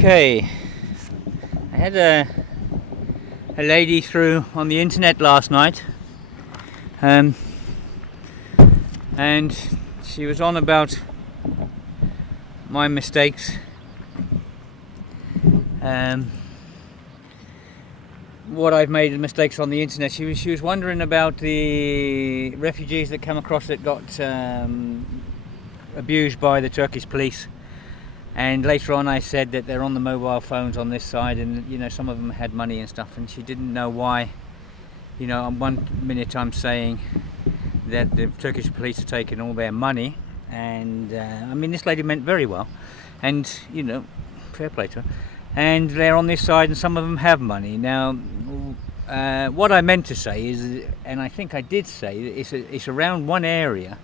Okay, I had a lady through on the internet last night, and she was on about my mistakes, what I've made mistakes on the internet. She was wondering about the refugees that come across that got abused by the Turkish police. And later on I said that they're on the mobile phones on this side, and some of them had money and stuff, and she didn't know why. On one minute I'm saying that the Turkish police are taking all their money, and this lady meant very well, and fair play to her, and they're on this side and some of them have money. Now what I meant to say is, and I think I did say, it's around one area,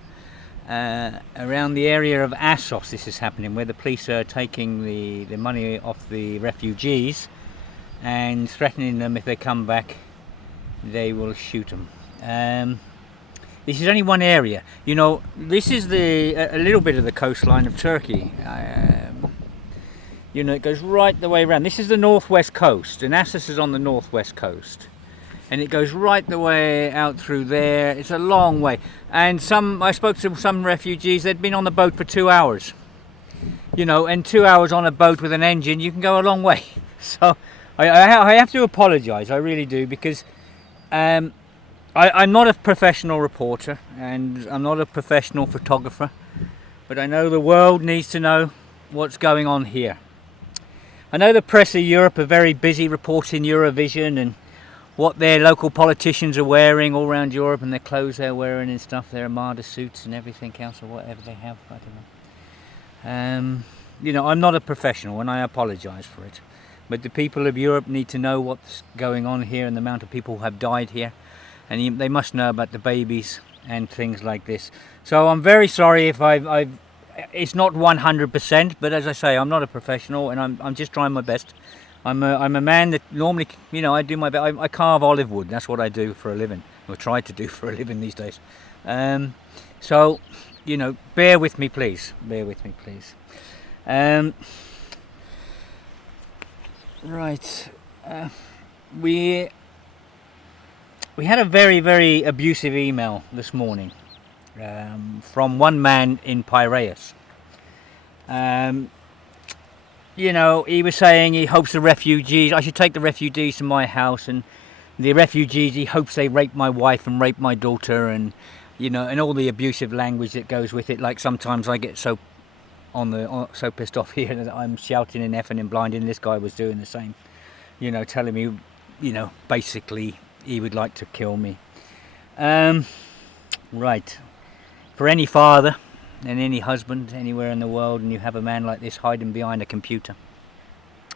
around the area of Assos this is happening, where the police are taking the money off the refugees and threatening them if they come back they will shoot them. This is only one area. This is a little bit of the coastline of Turkey. It goes right the way around. This is the northwest coast, and Assos is on the northwest coast. And it goes right the way out through there. It's a long way. And I spoke to some refugees. They'd been on the boat for 2 hours. And 2 hours on a boat with an engine, you can go a long way. So I have to apologise, I really do, because I'm not a professional reporter and I'm not a professional photographer, but I know the world needs to know what's going on here. I know the press of Europe are very busy reporting Eurovision and what their local politicians are wearing all around Europe, and their clothes they're wearing and stuff, their Armada suits and everything else, or whatever they have, I don't know. I'm not a professional and I apologise for it. But the people of Europe need to know what's going on here and the amount of people who have died here. And they must know about the babies and things like this. So I'm very sorry if it's not 100%, but as I say, I'm not a professional and I'm just trying my best. I'm a man that normally, I do my best. I carve olive wood. That's what I do for a living, or try to do for a living these days. So, bear with me, please. Bear with me, please. Right. We had a very, very abusive email this morning from one man in Piraeus. He was saying he hopes I should take the refugees to my house, and the refugees, he hopes they rape my wife and rape my daughter, and and all the abusive language that goes with it. Like sometimes I get so pissed off here that I'm shouting and effing and blinding. This guy was doing the same, telling me, basically he would like to kill me. Right. For any father and any husband anywhere in the world, and you have a man like this hiding behind a computer,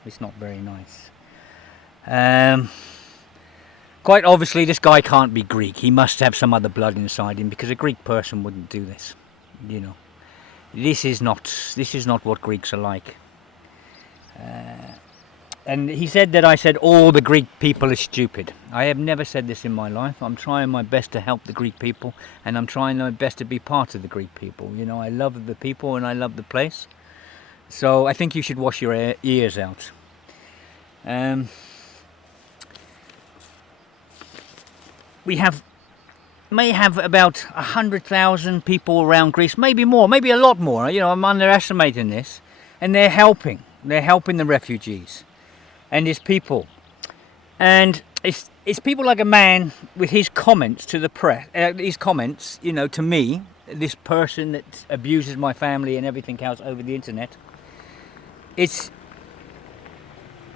it's not very nice. Quite obviously this guy can't be Greek. He must have some other blood inside him, because a Greek person wouldn't do this. This is not what Greeks are like. And he said that I said all the Greek people are stupid. I have never said this in my life. I'm trying my best to help the Greek people, and I'm trying my best to be part of the Greek people. I love the people and I love the place. So I think you should wash your ears out. We may have about 100,000 people around Greece, maybe more, maybe a lot more. I'm underestimating this. And they're helping the refugees and his people. And it's people like a man with his comments to the press, his comments, to me, this person that abuses my family and everything else over the internet. It's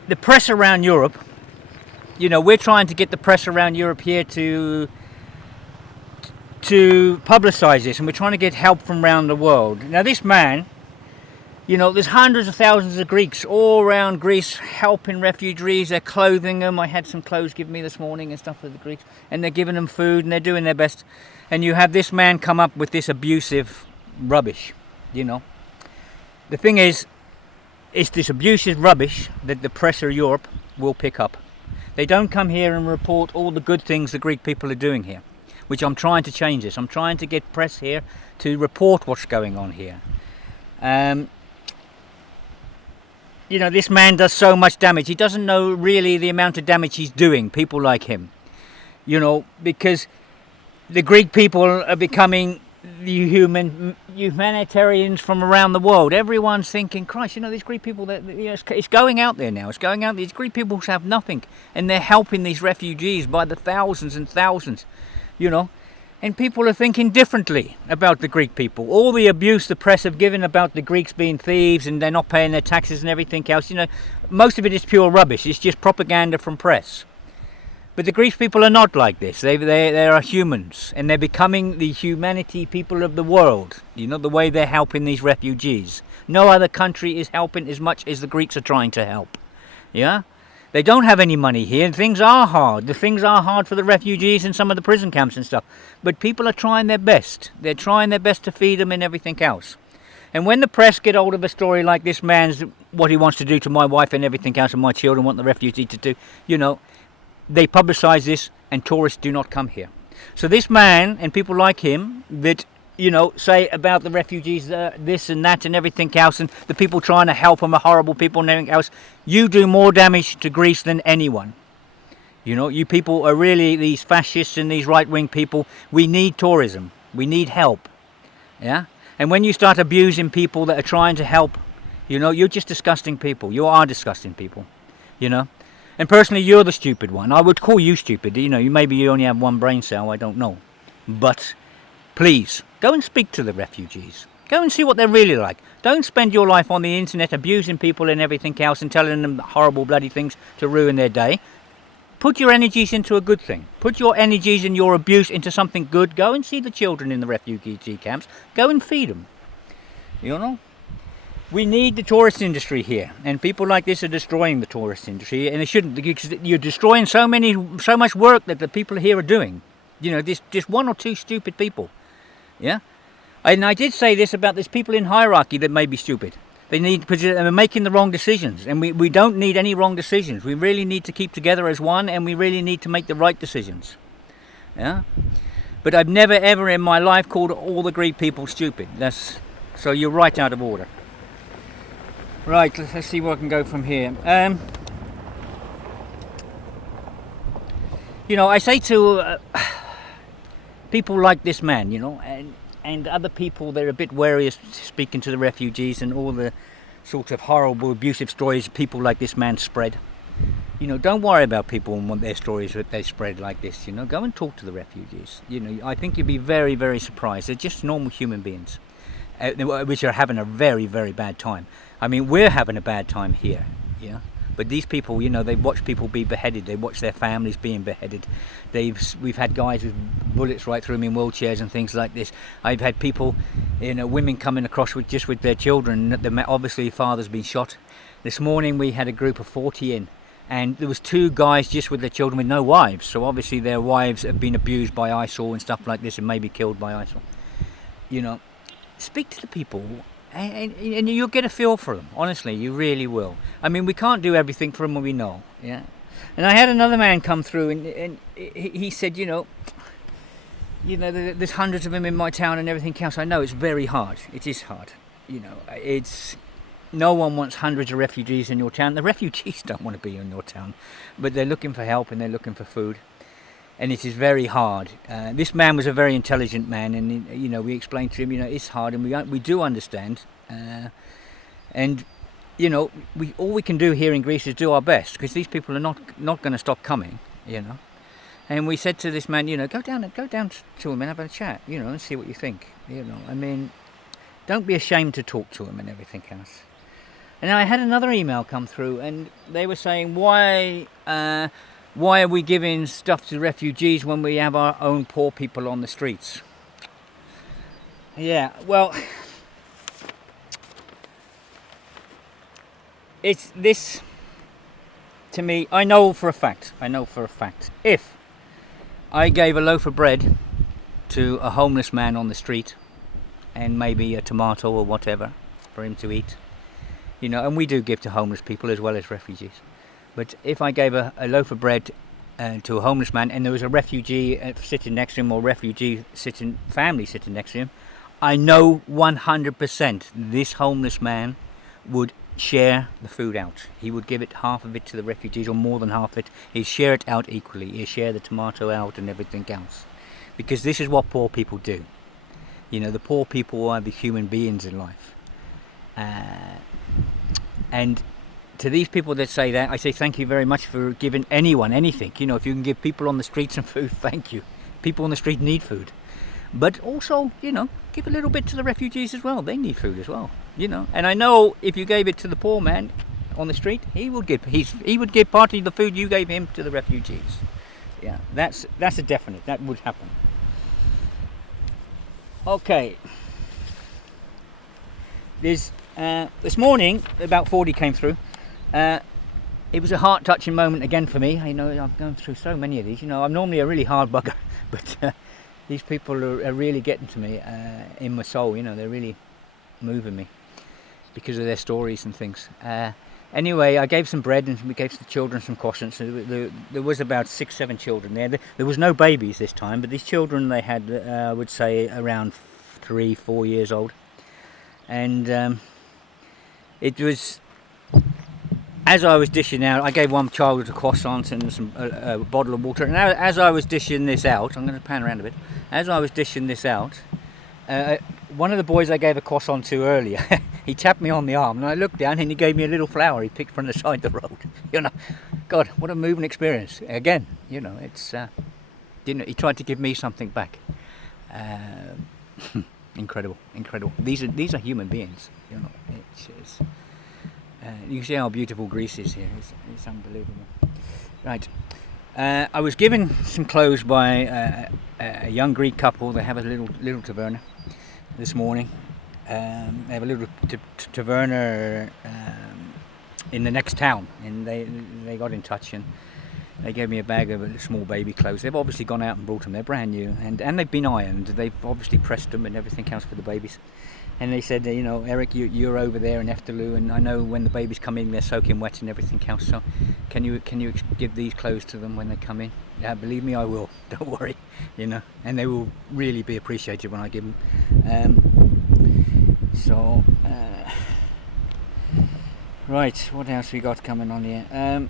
the press around Europe. We're trying to get the press around Europe here to publicise this, and we're trying to get help from around the world. Now this man, there's hundreds of thousands of Greeks all around Greece helping refugees. They're clothing them. I had some clothes given me this morning and stuff for the Greeks, and they're giving them food and they're doing their best. And you have this man come up with this abusive rubbish. The thing is, it's this abusive rubbish that the press of Europe will pick up. They don't come here and report all the good things the Greek people are doing here, which I'm trying to change this. I'm trying to get press here to report what's going on here. you know, this man does so much damage. He doesn't know really the amount of damage he's doing, people like him. You know, because the Greek people are becoming the humanitarians from around the world. Everyone's thinking, Christ, you know, these Greek people, that, you know, it's going out there now. It's going out. These Greek people have nothing, and they're helping these refugees by the thousands and thousands, you know. And people are thinking differently about the Greek people. All the abuse the press have given about the Greeks being thieves and they're not paying their taxes and everything else, you know, most of it is pure rubbish. It's just propaganda from press. But the Greek people are not like this. They are humans, and they're becoming the humanity people of the world. You know, the way they're helping these refugees. No other country is helping as much as the Greeks are trying to help. Yeah? They don't have any money here, and things are hard. The things are hard for the refugees in some of the prison camps and stuff. But people are trying their best. They're trying their best to feed them and everything else. And when the press get hold of a story like this man's, what he wants to do to my wife and everything else, and my children, what the refugee to do, you know, they publicise this, and tourists do not come here. So this man and people like him that, you know, say about the refugees this and that and everything else, and the people trying to help them are horrible people and everything else, you do more damage to Greece than anyone. You know, you people are really these fascists and these right-wing people. We need tourism. We need help. Yeah? And when you start abusing people that are trying to help, you know, you're just disgusting people. You are disgusting people. You know? And personally, you're the stupid one. I would call you stupid. You know, maybe you only have one brain cell, I don't know. But please, go and speak to the refugees. Go and see what they're really like. Don't spend your life on the internet abusing people and everything else and telling them horrible bloody things to ruin their day. Put your energies into a good thing. Put your energies and your abuse into something good. Go and see the children in the refugee camps. Go and feed them. You know? We need the tourist industry here, and people like this are destroying the tourist industry, and they shouldn't, because you're destroying so much work that the people here are doing. You know, just one or two stupid people. Yeah? And I did say this about these people in hierarchy that may be stupid. They're making the wrong decisions, and we don't need any wrong decisions. We really need to keep together as one, and we really need to make the right decisions. Yeah? But I've never ever in my life called all the Greek people stupid. So you're right out of order. Right, let's see where I can go from here. You know, I say to people like this man, you know, and other people that are a bit wary of speaking to the refugees and all the sort of horrible, abusive stories people like this man spread. You know, don't worry about people and what their stories that they spread like this, you know. Go and talk to the refugees. You know, I think you'd be very, very surprised. They're just normal human beings, which are having a very, very bad time. I mean, we're having a bad time here, yeah. But these people, you know, they watch people be beheaded. They watch their families being beheaded. We've had guys with bullets right through them in wheelchairs and things like this. I've had people, you know, women coming across with their children. Obviously, father's been shot. This morning we had a group of 40 in, and there was 2 guys just with their children with no wives. So obviously their wives have been abused by ISIL and stuff like this, and maybe killed by ISIL. You know, speak to the people. And you'll get a feel for them, honestly, you really will. I mean, we can't do everything for them, we know, yeah. And I had another man come through, and he said, you know, there's hundreds of them in my town and everything else. I know it's very hard. It is hard, you know. No one wants hundreds of refugees in your town. The refugees don't want to be in your town, but they're looking for help and they're looking for food. And it is very hard. This man was a very intelligent man, and you know, we explained to him, you know, it's hard, and we do understand. And you know, all we can do here in Greece is do our best, because these people are not going to stop coming, you know. And we said to this man, you know, go down to him and have a chat, you know, and see what you think. You know, I mean, don't be ashamed to talk to him and everything else. And I had another email come through, and they were saying, why are we giving stuff to refugees when we have our own poor people on the streets? Yeah, well, it's this, to me, I know for a fact, if I gave a loaf of bread to a homeless man on the street and maybe a tomato or whatever for him to eat, you know, and we do give to homeless people as well as refugees. But if I gave a loaf of bread to a homeless man, and there was a refugee sitting next to him, or family sitting next to him, I know 100% this homeless man would share the food out. He would give it half of it to the refugees, or more than half of it. He'd share it out equally. He'd share the tomato out and everything else, because this is what poor people do. You know, the poor people are the human beings in life, and to these people that say that, I say thank you very much for giving anyone anything. You know, if you can give people on the street some food, thank you. People on the street need food. But also, you know, give a little bit to the refugees as well. They need food as well, you know. And I know if you gave it to the poor man on the street, he would give part of the food you gave him to the refugees. Yeah, that's a definite. That would happen. Okay. There's this morning about 40 came through. It was a heart-touching moment again for me. I know I've gone through so many of these. You know, I'm normally a really hard bugger, but these people are really getting to me in my soul. You know, they're really moving me because of their stories and things. Anyway, I gave some bread and we gave the children some croissants. There was about 6-7 children there. There was no babies this time, but these children, they had, I would say, around 3-4 years old. And it was, as I was dishing out, I gave one child a croissant and a bottle of water. And as I was dishing this out, I'm going to pan around a bit. As I was dishing this out, one of the boys I gave a croissant to earlier, he tapped me on the arm, and I looked down and he gave me a little flower he picked from the side of the road. You know, God, what a moving experience. Again, you know, it's he tried to give me something back. Incredible. These are human beings. You know, it's you can see how beautiful Greece is here. It's unbelievable. Right. I was given some clothes by a young Greek couple. They have a little taverna this morning. They have a little taverna in the next town, and they got in touch and they gave me a bag of small baby clothes. They've obviously gone out and brought them. They're brand new, and they've been ironed. They've obviously pressed them and everything else for the babies. And they said, you know, Eric, you're over there in Eftelu, and I know when the babies come in, they're soaking wet and everything else. So, can you give these clothes to them when they come in? Yeah, believe me, I will. Don't worry, you know. And they will really be appreciated when I give them. Right, what else we got coming on here?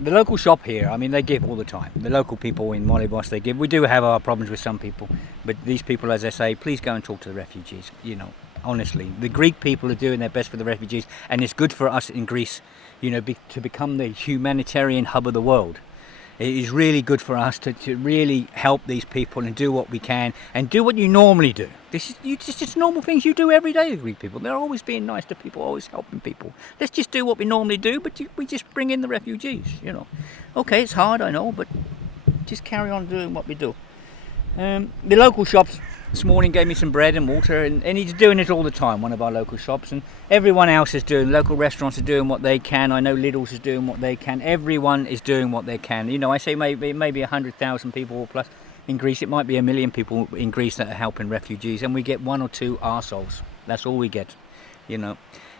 The local shop here, I mean, they give all the time. The local people in Molivos, they give. We do have our problems with some people, but these people, as I say, please go and talk to the refugees. You know, honestly, the Greek people are doing their best for the refugees, and it's good for us in Greece, you know, to become the humanitarian hub of the world. It is really good for us to really help these people and do what we can and do what you normally do. This is just normal things you do every day, the Greek people. They're always being nice to people, always helping people. Let's just do what we normally do, but we just bring in the refugees, you know. Okay, it's hard, I know, but just carry on doing what we do. The local shops this morning gave me some bread and water, and he's doing it all the time, one of our local shops, and everyone else is doing, local restaurants are doing what they can. I know Lidl's is doing what they can. Everyone is doing what they can. You know, I say maybe 100,000 people plus in Greece. It might be 1 million people in Greece that are helping refugees, and we get 1 or 2 arseholes. That's all we get, you know.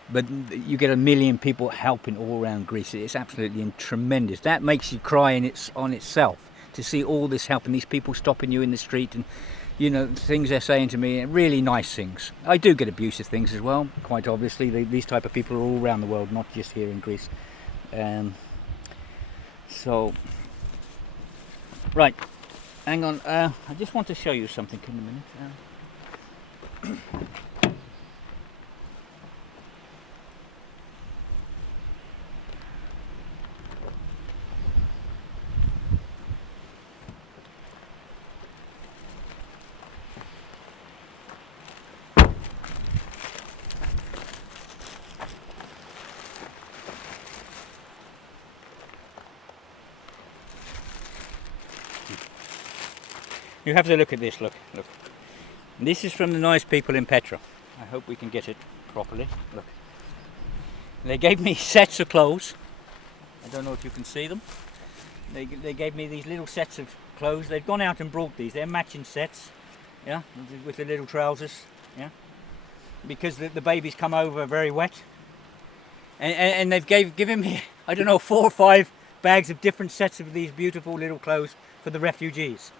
But you get 1 million people helping all around Greece. It's absolutely tremendous. That makes you cry on itself, to see all this help and these people stopping you in the street and, you know, things they're saying to me, really nice things. I do get abusive things as well, quite obviously. These type of people are all around the world, not just here in Greece. Right, hang on. I just want to show you something in a minute. You have to look at this, look. This is from the nice people in Petra. I hope we can get it properly, look. They gave me sets of clothes. I don't know if you can see them. They gave me these little sets of clothes. They've gone out and brought these. They're matching sets, yeah, with the little trousers, yeah. Because the babies come over very wet. And they've given me, I don't know, 4 or 5 bags of different sets of these beautiful little clothes for the refugees.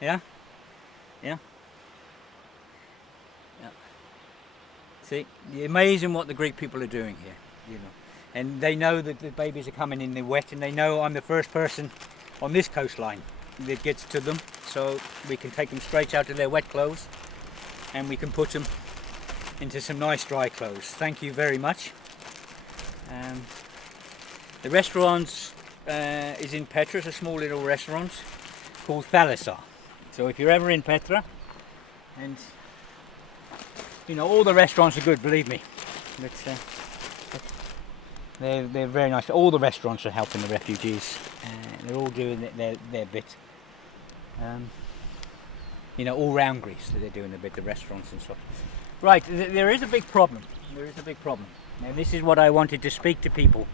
Yeah. See, amazing what the Greek people are doing here. you know. And they know that the babies are coming in the wet, and they know I'm the first person on this coastline that gets to them, so we can take them straight out of their wet clothes and we can put them into some nice dry clothes. Thank you very much. The restaurant is in Petra. It's a small little restaurant called Thalassar. So if you're ever in Petra, and you know, all the restaurants are good, believe me. They're very nice. All the restaurants are helping the refugees. They're all doing their bit. You know, all round Greece, they're doing a bit, the restaurants and stuff. Right, there is a big problem. There is a big problem. And this is what I wanted to speak to people.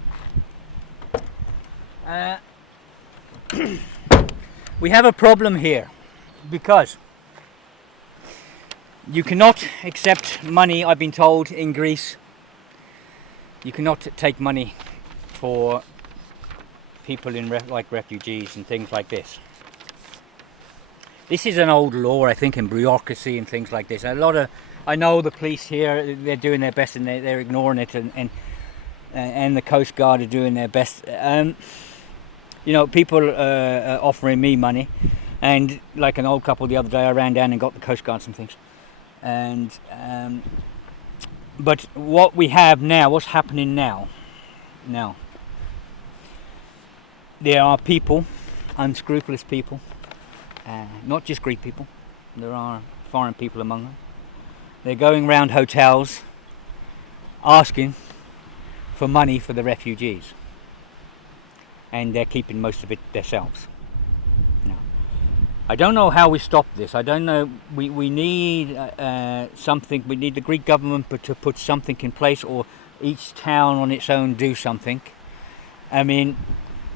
We have a problem here because you cannot accept money, I've been told, in Greece. You cannot take money for people in like refugees and things like this. This is an old law, I think, in bureaucracy and things like this. I know the police here, they're doing their best, and they're ignoring it, and the Coast Guard are doing their best. You know, people are offering me money, and like an old couple the other day, I ran down and got the Coast Guard some things. And but what we have now, what's happening now? There are people, unscrupulous people. Not just Greek people, there are foreign people among them. They're going around hotels asking for money for the refugees, and they're keeping most of it themselves. Now, I don't know how we stop this. I don't know. We need something. We need the Greek government to put something in place, or each town on its own do something. I mean,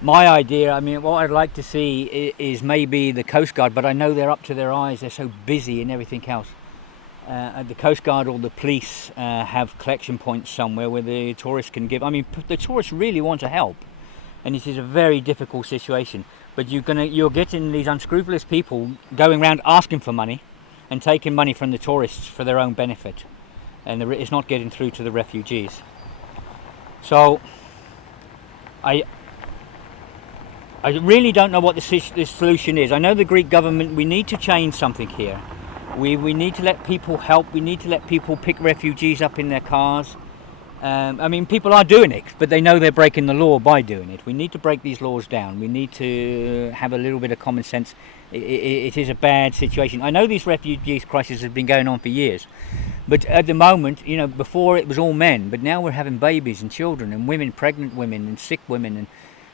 my idea, what I'd like to see is maybe the Coast Guard, but I know they're up to their eyes, they're so busy and everything else. The Coast Guard or the police have collection points somewhere where the tourists can give. The tourists really want to help, and it is a very difficult situation. But you're getting these unscrupulous people going around asking for money and taking money from the tourists for their own benefit, and it's not getting through to the refugees. So I really don't know what the solution is. I know the Greek government, we need to change something here. We need to let people help. We need to let people pick refugees up in their cars. People are doing it, but they know they're breaking the law by doing it. We need to break these laws down. We need to have a little bit of common sense. It is a bad situation. I know this refugee crisis has been going on for years, but at the moment, before it was all men, but now we're having babies and children and women, pregnant women and sick women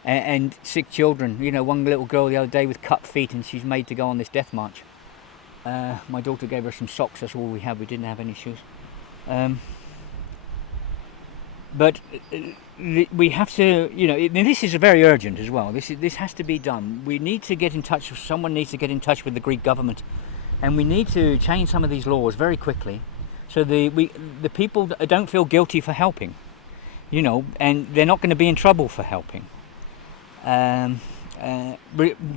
and sick children. One little girl the other day with cut feet, and she's made to go on this death march. My daughter gave her some socks. That's all we had. We didn't have any shoes. But we have to, this is very urgent as well. This has to be done. We need to get in touch. Someone needs to get in touch with the Greek government, and we need to change some of these laws very quickly, so the people don't feel guilty for helping, and they're not going to be in trouble for helping.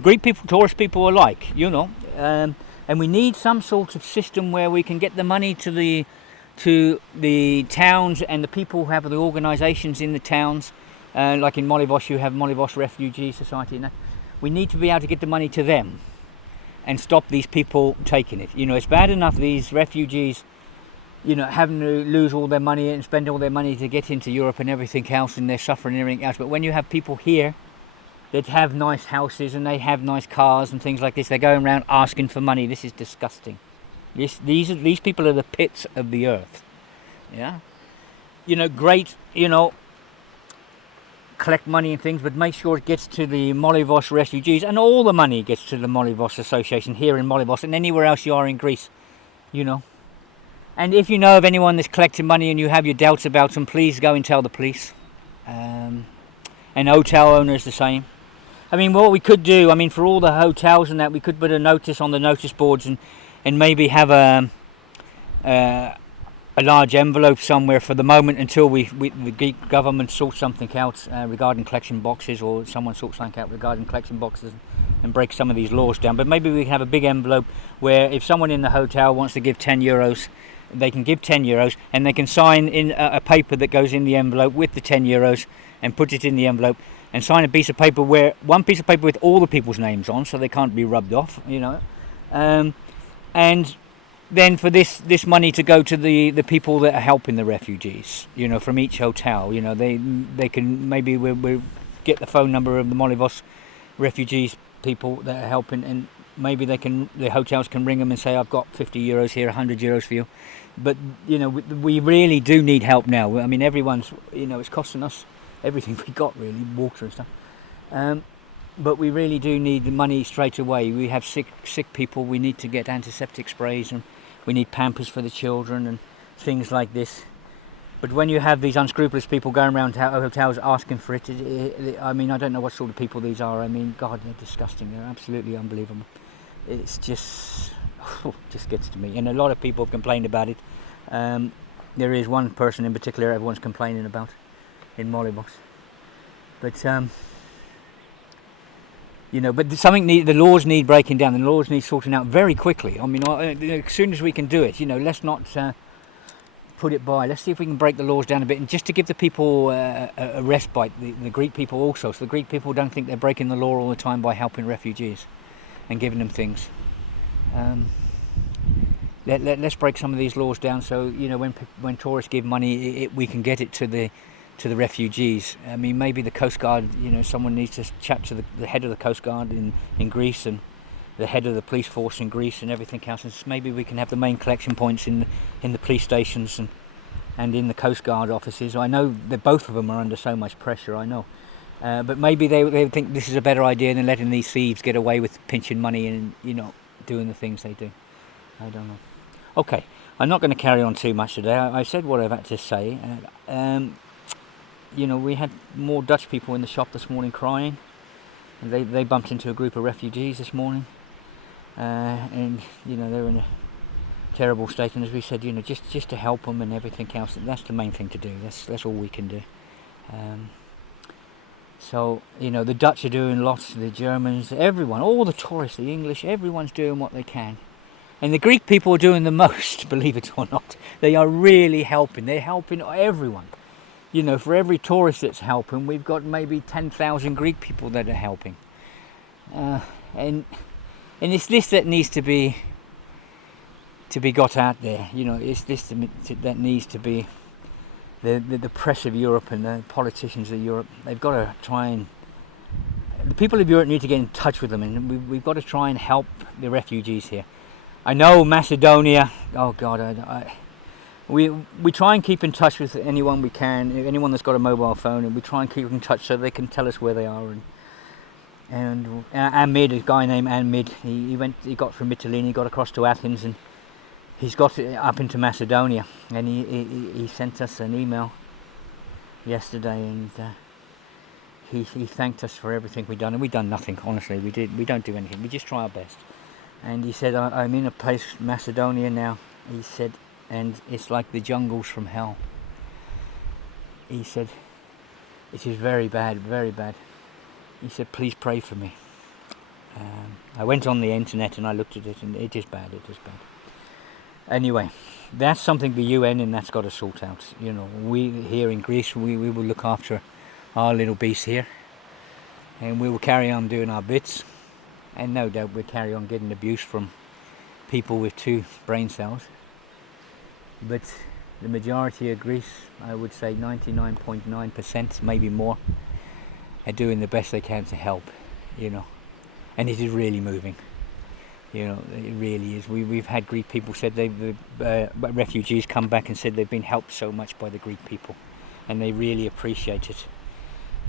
Greek people, tourist people alike, and we need some sort of system where we can get the money to the towns and the people who have the organisations in the towns. Like in Molivos, you have Molivos Refugee Society. And we need to be able to get the money to them and stop these people taking it. It's bad enough these refugees, having to lose all their money and spend all their money to get into Europe and everything else, and they're suffering and everything else. But when you have people here that have nice houses and they have nice cars and things like this, they're going around asking for money. This is disgusting. These people are the pits of the earth. Yeah, great. Collect money and things, but make sure it gets to the Molivos refugees, and all the money gets to the Molivos Association here in Molivos and anywhere else you are in Greece. And if you know of anyone that's collecting money and you have your doubts about them, please go and tell the police. And hotel owners the same. What we could do, for all the hotels and that, we could put a notice on the notice boards and maybe have a large envelope somewhere for the moment until the Greek government sorts something out regarding collection boxes, or someone sorts something out regarding collection boxes and break some of these laws down. But maybe we can have a big envelope where if someone in the hotel wants to give €10 They can give €10 and they can sign in a paper that goes in the envelope with the €10 and put it in the envelope and sign a piece of paper one piece of paper with all the people's names on, so they can't be rubbed off, and then for this money to go to the people that are helping the refugees, from each hotel. They can maybe we'll get the phone number of the Molivos refugees people that are helping, and maybe the hotels can ring them and say, I've got €50 here, €100 for you. But we really do need help now. I mean, everyone's, it's costing us everything we got, really, water and stuff. But we really do need the money straight away. We have sick people. We need to get antiseptic sprays, and we need Pampers for the children and things like this. But when you have these unscrupulous people going around hotels asking for it, I mean, I don't know what sort of people these are. I mean, God, they're disgusting. They're absolutely unbelievable. It's just gets to me. And a lot of people have complained about it. There is one person in particular everyone's complaining about in Molivos. But but the laws need breaking down. The laws need sorting out very quickly. I mean, as soon as we can do it, let's not put it by. Let's see if we can break the laws down a bit, and just to give the people a respite, the Greek people also, so the Greek people don't think they're breaking the law all the time by helping refugees and giving them things. Let's break some of these laws down, so when tourists give money, we can get it to the refugees. I mean, maybe the Coast Guard, someone needs to chat to the head of the Coast Guard in Greece, and the head of the police force in Greece and everything else. And maybe we can have the main collection points in the police stations and in the Coast Guard offices. I know that both of them are under so much pressure, I know. But maybe they think this is a better idea than letting these thieves get away with pinching money and, doing the things they do. I don't know. Okay, I'm not going to carry on too much today. I said what I've had to say. We had more Dutch people in the shop this morning crying. And they bumped into a group of refugees this morning. And they're in a terrible state, and as we said, just to help them and everything else. That's the main thing to do. That's all we can do. So the Dutch are doing lots, the Germans, everyone, all the tourists, the English, everyone's doing what they can, and the Greek people are doing the most. Believe it or not, they are really helping. They're helping everyone. For every tourist that's helping, we've got maybe 10,000 Greek people that are helping, and it's this that needs to be got out there. It's this that needs to be the press of Europe and the politicians of Europe. They've got to try and the people of Europe need to get in touch with them, and we've got to try and help the refugees here. I know Macedonia. Oh God, we try and keep in touch with anyone we can, anyone that's got a mobile phone, and we try and keep in touch so they can tell us where they are. And Amid, a guy named Amid, he got from Italy and he got across to Athens, and he's got up into Macedonia, and he sent us an email yesterday, and he thanked us for everything we've done, and we've done nothing, honestly. We don't do anything, we just try our best. And he said, I'm in a place, Macedonia now, he said, and it's like the jungles from hell. He said, it is very bad, very bad. He said, please pray for me. I went on the internet and I looked at it, and it is bad, it is bad. Anyway, that's something the UN and that's got to sort out. We here in Greece, we will look after our little beast here, and we will carry on doing our bits, and no doubt we'll carry on getting abuse from people with 2 brain cells. But the majority of Greece, I would say 99.9%, maybe more, are doing the best they can to help, and it is really moving. It really is. We've had Greek people said refugees come back and said they've been helped so much by the Greek people, and they really appreciate it,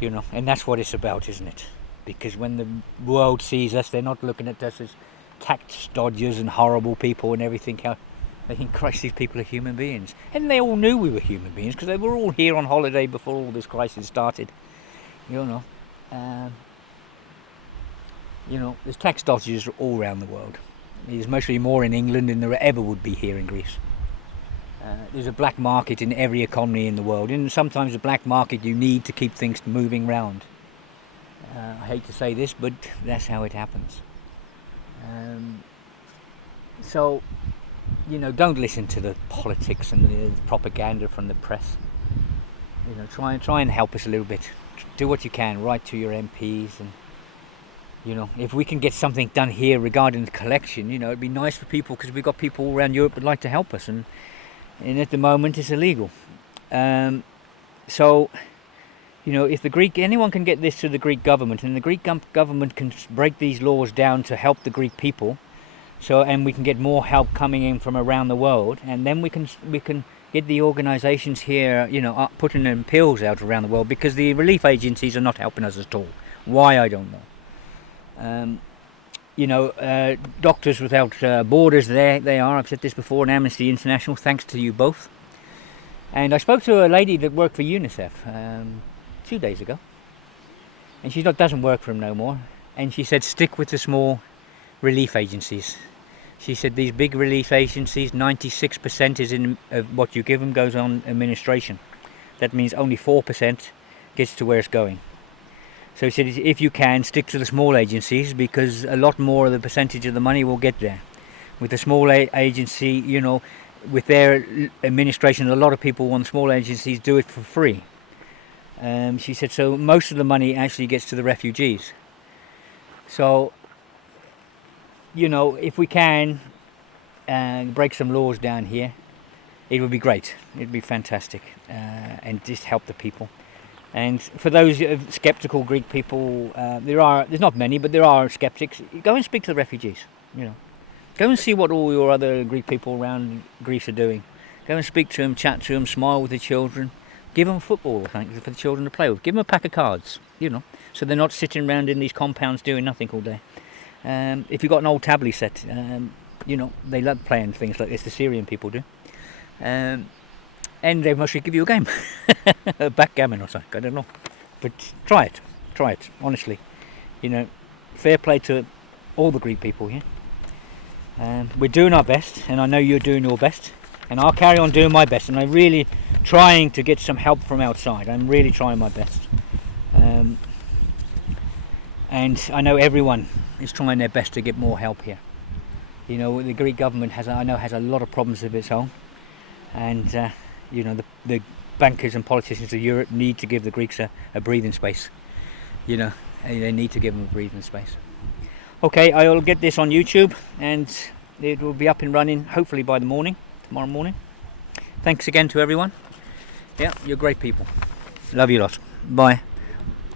and that's what it's about, isn't it? Because when the world sees us, they're not looking at us as tax dodgers and horrible people and everything else. They think, Christ, these people are human beings. And they all knew we were human beings because they were all here on holiday before all this crisis started. There's tax dodgers all around the world. There's mostly more in England than there ever would be here in Greece. There's a black market in every economy in the world, and sometimes the black market you need to keep things moving round. I hate to say this, but that's how it happens. So you know, don't listen to the politics and the propaganda from the press. You know, try and help us a little bit. Do what you can. Write to your MPs, and you know, if we can get something done here regarding the collection, you know, it'd be nice for people, because we've got people all around Europe that'd like to help us, and at the moment it's illegal. So, you know, if anyone can get this to the Greek government, and the Greek government can break these laws down to help the Greek people, and we can get more help coming in from around the world, and then we can get the organisations here, you know, putting them pills out around the world, because the relief agencies are not helping us at all. Why, I don't know. You know, Doctors Without Borders, they are. I've said this before, and Amnesty International, thanks to you both. And I spoke to a lady that worked for UNICEF 2 days ago, and she doesn't work for them no more, and she said stick with the small relief agencies. She said these big relief agencies, 96% is in what you give them goes on administration. That means only 4% gets to where it's going. So she said if you can, stick to the small agencies, because a lot more of the percentage of the money will get there. With the small agency, you know, with their administration, a lot of people on small agencies do it for free. She said so most of the money actually gets to the refugees. So, you know, if we can break some laws down here, it would be great. It'd be fantastic, and just help the people. And for those sceptical Greek people, there's not many, but there are skeptics. Go and speak to the refugees. You know, go and see what all your other Greek people around Greece are doing. Go and speak to them, chat to them, smile with the children, give them football for the children to play with. Give them a pack of cards. You know, so they're not sitting around in these compounds doing nothing all day. If you've got an old tablet set, you know, they love playing things like this, the Syrian people do. And they mostly give you a game. A backgammon or something, I don't know. But try it, honestly. You know, fair play to all the Greek people here. We're doing our best, and I know you're doing your best. And I'll carry on doing my best, and I'm really trying to get some help from outside. I'm really trying my best. And I know everyone is trying their best to get more help here. You know, the Greek government has a lot of problems of its own, and you know, the bankers and politicians of Europe need to give the Greeks a breathing space. You know, they need to give them a breathing space. Okay, I'll get this on YouTube, and it will be up and running hopefully by tomorrow morning. Thanks again to everyone. Yeah, you're great people. Love you lot. Bye.